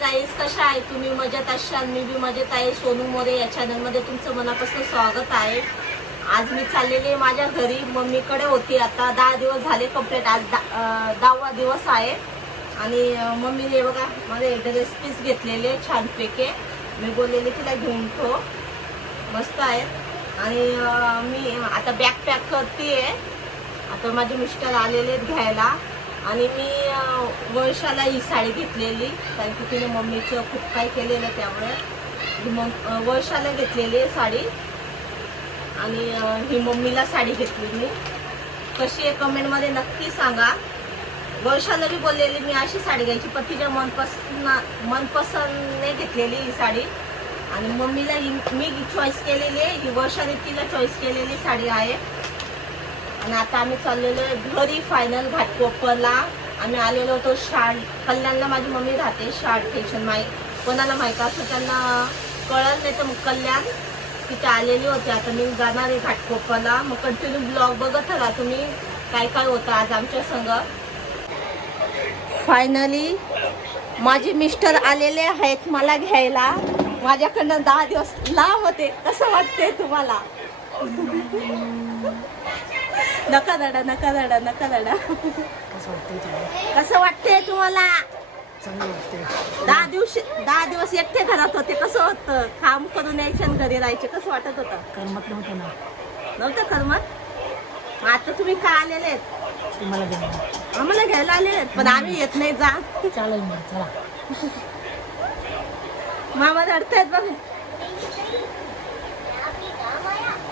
गाईस कशा आहे तुम्ही? मजेत असाल मी बी मजेत आहे. सोनू मोरे या चॅनलमध्ये तुमचं मनापासून स्वागत आहे. आज मी चाललेली माझ्या घरी. मम्मीकडे होती आता. दहा दिवस झाले कंप्लीट आज दहावा दिवस आहे. आणि मम्मीने बघा माझे ड्रेस पीस घेतलेले छानपैकी मी बोललेले तिला घेऊन ठो मस्त आहेत आणि मी आता बॅग पॅक करते आता माझे मिस्टर आलेले आहेत घ्यायला. आणि मी वर्षाला ही साडी घेतलेली कारण की तिने मम्मीचं खूप काही केलेलं त्यामुळे. ही मग वर्षाला घेतलेली आहे साडी. आणि ही मम्मीला साडी घेतली मी. कशी आहे कमेंटमध्ये नक्की सांगा. वर्षाला बी बोललेली मी अशी साडी घ्यायची पण तिच्या मनपसंद मनपसंतने घेतलेली ही साडी. आणि मम्मीला ही मी चॉईस केलेली आहे ही वर्षाने तिला चॉईस केलेली साडी आहे. आणि आता आम्ही चाललेलो आहे घरी फायनल घाटकोपरला आम्ही आलेलो होतो शाळ कल्याणला माझी मम्मी राहते शाळ टेन्शन माहीत कोणाला माहीत असं त्यांना कळलं नाही तर मग कल्याण तिथे आलेली होती. आता मी जाणार आहे घाटकोपरला मग कंटिन्यू ब्लॉग बघत राहा तुम्ही. काय काय होतं आज आमच्या संग. फायनली माझे मिस्टर आलेले आहेत मला घ्यायला. माझ्याकडनं दहा दिवस लांब होते कसं वाटते तुम्हाला. नका दाडा नका दाडा नका दाडा. कसं वाटतंय तुला? कसं वाटतंय तुम्हाला? चांगलं वाटतंय. दहा दिवस दहा दिवस एकटे घरात होते कसं होतं? काम करून यायचे आणि घरी राहायचे कसं वाटत होतं? करमत नव्हतं ना. नव्हतं करमत? मग आता तुम्ही का आलेले आहेत? तुम्हाला आम्हाला घ्यायला आलेले आहेत पण आम्ही येत नाही जा. चालेल मग चला. मामा रडतायत बघ.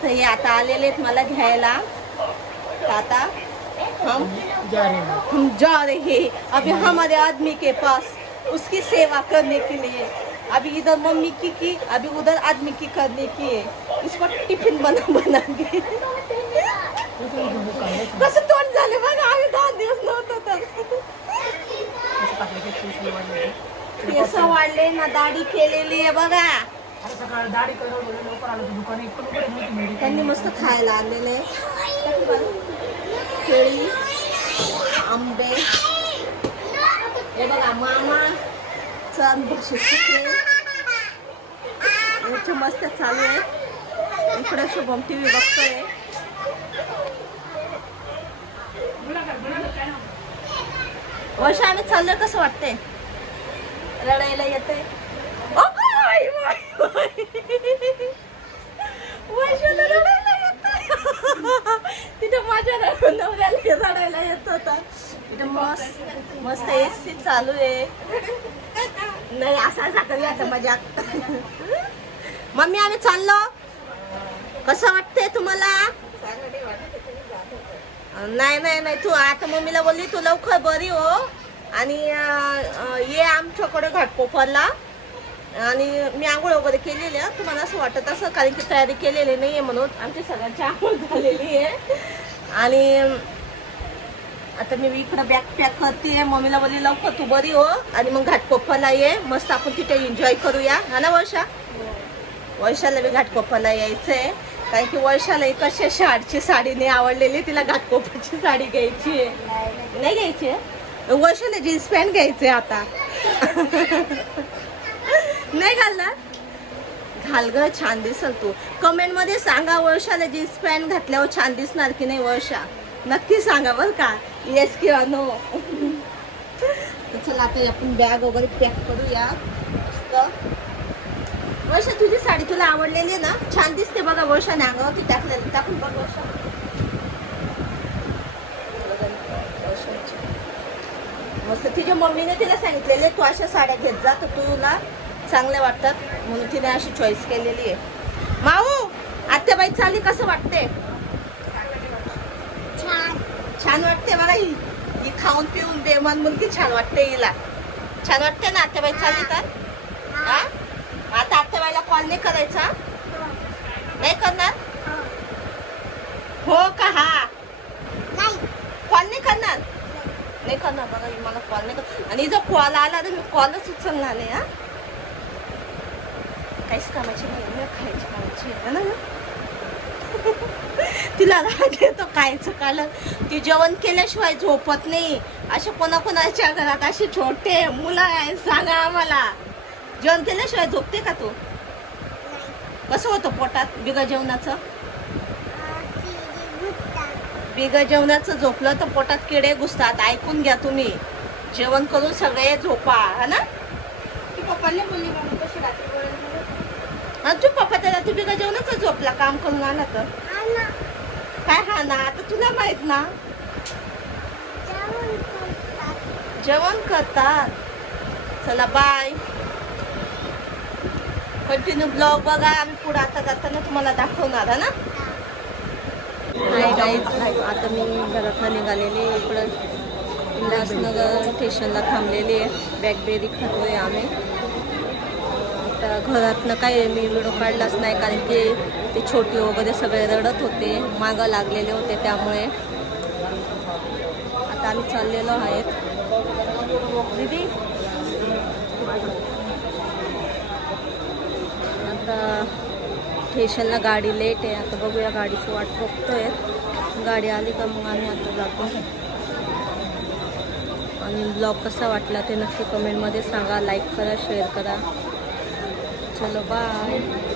तर हे आता आलेले आहेत मला घ्यायला. तर हम जा रे हम जा रहे हैं। अभी हमारे आदमी के पास उसकी सेवा करने के लिए अभी इधर मम्मी की की अभी उधर आदमी की करने की है। इसको टिफ़िन बना बना के कसं तोंड झाले बघा आम्ही दहा दिवस नव्हतो तर केस वाढले ना दाढी केलेली आहे बघा त्यांनी मस्त खायला आणलेले केळी आंबे. हे बघा मामा भशी मस्त चालू आहे इकडे शुभम टी व्ही बघतोय. वर्ष आम्ही चाललोय कसं वाटतंय? रडायला येते वर्षाला रडायला येतंय. तिथे माझ्या नवऱ्याला येत होता. तिथे मस्त मस्त एसी चालू आहे. नाही असा झाकली आता मजा मम्मी आम्ही चाललो. कसं वाटतंय तुम्हाला? नाही नाही नाही तू आता मम्मीला बोलली तू लवकर बरी हो. आणि ये आमच्याकडे घाटकोपरला आणि मी आंघोळ वगैरे केलेली आहे. तुम्हाला असं वाटत असं कारण की तयारी केलेली नाही आहे म्हणून. आमची सगळ्यांची आंघोळ झालेली आहे. आणि आता मी इकडं बॅग पॅक करते. मम्मीला बोलली लवकर तू बरी हो. आणि मग घाटकोपरला ये. मस्त आपण तिथे एन्जॉय करूया. हा ना वर्षा? वर्षाला बी घाटकोपरला यायचं आहे कारण की वर्षाला एक शाडची साडी नाही आवडलेली. तिला घाटकोपरची साडी घ्यायची आहे. नाही घ्यायची आहे? वर्षाला जीन्स पॅन्ट घ्यायचे आता. नाही घालणार? घाल ग छान दिसल तू. कमेंटमध्ये सांगा वर्षाला जीन्स पॅन्ट घातल्यावर छान दिसणार की नाही वर्षा? नक्की सांगा बरं का. येस किंवा नो चला आता आपण बॅग वगैरे पॅक करूया. मस्त. वर्षा तुझी साडी तुला आवडलेली आहे ना? छान दिसते बघा वर्षाने अंगावरती टाकलेली. टाकून बघ वर्षा. मस्त. तिच्या मम्मीने तिला सांगितलेले तू अशा साड्या घेत जा तर तुला चांगल्या वाटतात. म्हणून तिने अशी चॉईस केलेली आहे. माऊ आत्याबाई चाली कसं वाटते छान वाटते बघा ही. ही खाऊन पिऊन बेमान मुलगी छान वाटते हिला. छान वाटते ना आत्याबाई चालली तर? हा. आता आत्याबाईला कॉल नाही करायचा? नाही करणार? हो का? हा. कॉल नाही करणार? नाही करणार बघा मला कॉल नाही कर आणि जर कॉल आला तर मी कॉलच उचलणार नाही हा. काहीच कामाची नाही खायची कामाची आहे ना? तिला राग येतो कायचं कालं ती जेवण केल्याशिवाय झोपत नाही. असे कोणाकोणाच्या घरात असे छोटे मुलं आहे सांगा आम्हाला. जेवण केल्याशिवाय झोपते का तू? कसं होतं पोटात बिगा जेवणाचं? बिगा जेवणाचं झोपलं तर पोटात किडे घुसतात ऐकून घ्या तुम्ही. जेवण करून सगळे झोपा हा ना? ती बोलली तू पप्पा त्या रात्री बिगा जेवणाचं झोपला काम करून आला तर? काय हा ना? आता तुला माहीत ना? जेवण करतात. चला बाय कंटिन्यू ब्लॉग बघा. आम्ही पुढे आता जाताना तुम्हाला दाखवणार ना? हाय गाईज आता मी घरातनं निघालेली. इकडं उल्हासनगर स्टेशनला थांबलेली आहे. बॅकबेरी खातोय आम्ही. घरातनं काही मी व्हिडिओ काढलाच नाही कारण की ते छोटी वगैरे सगळे रडत होते मागं लागलेले होते त्यामुळे. आता आम्ही चाललेलो आहेत. दीदी? आता स्टेशनला गाडी लेट आहे आता बघूया गाडीची वाट बघतोय. गाडी आली का मग आम्ही आता जातो. आणि ब्लॉग कसा वाटला ते नक्की कमेंटमध्ये सांगा लाईक करा शेअर करा. चलो बाय